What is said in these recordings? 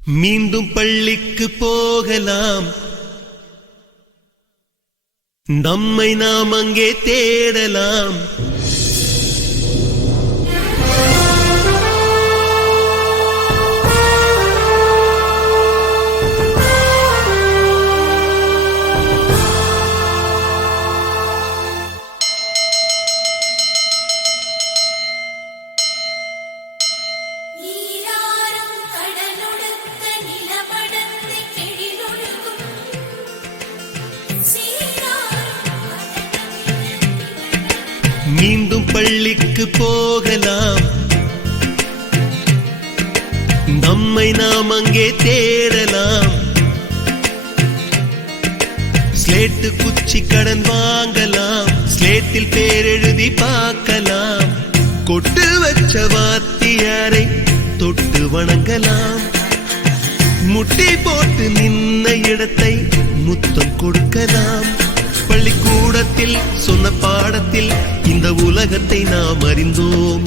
மீண்டும் பள்ளிக்கு போகலாம், நம்மை நாம் அங்கே தேடலாம். மீண்டும் பள்ளிக்கு போகலாம், நம்மை நாம் அங்கே தேடலாம். ஸ்லேட்டு குச்சி கடன் வாங்கலாம், ஸ்லேட்டில் பேரெழுதி பார்க்கலாம். கொட்டு வச்ச வாத்தியாரை தொட்டு வணங்கலாம். முட்டி போட்டு நின்ன இடத்தை முத்தம் கொடுக்கலாம். பள்ளிக்கூடத்தில் சொன்ன பாடத்தில் இந்த உலகத்தை நாம் அறிந்தோம்.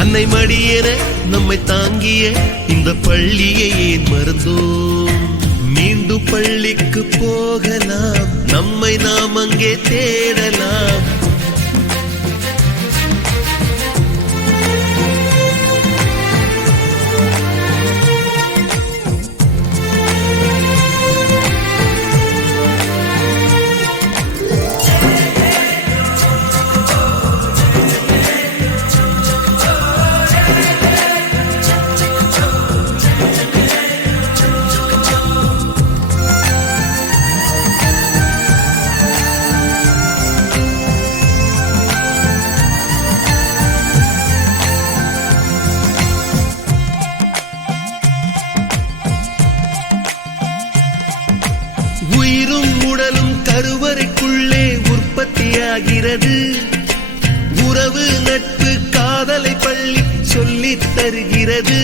அன்னை மடியென நம்மை தாங்கிய இந்த பள்ளியை ஏன் மறந்தோம்? மீண்டும் பள்ளிக்கு போகலாம், நம்மை நாம் அங்கே தேடலாம். உயிரும் உடலும் கருவறைக்குள்ளே உற்பத்தியாகிறது. உறவு நட்பு காதலை பள்ளி சொல்லித் தருகிறது.